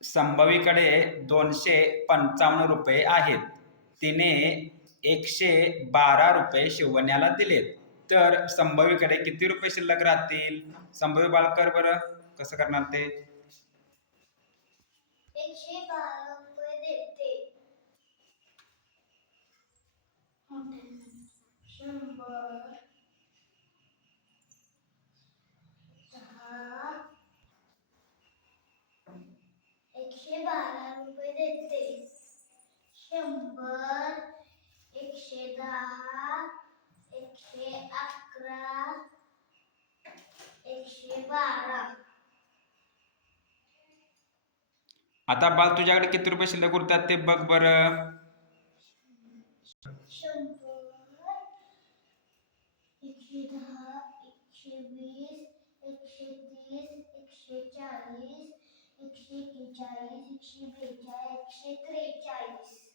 संभवीकडे दोनशे पंचावन्न रुपये आहेत. तिने एकशे बारा रुपये शिवण्याला दिलेत. तर संभवीकडे किती रुपये शिल्लक राहतील? संभवी बाळकर बरं. कसं करणार ते? देते शंभर दहा एकशे बारा रुपये देते. शंभर एकशे दहा एकशे अकरा एकशे बारा. आता बाळ तुझ्याकडे किती रुपये शिल्लक उरतात ते बघ बरं. शंभर एकशे दहा एकशे वीस एकशे तीस एकशे चाळीस एकशे एकेचाळीस एकशे बेचाळीस एकशे त्रेचाळीस.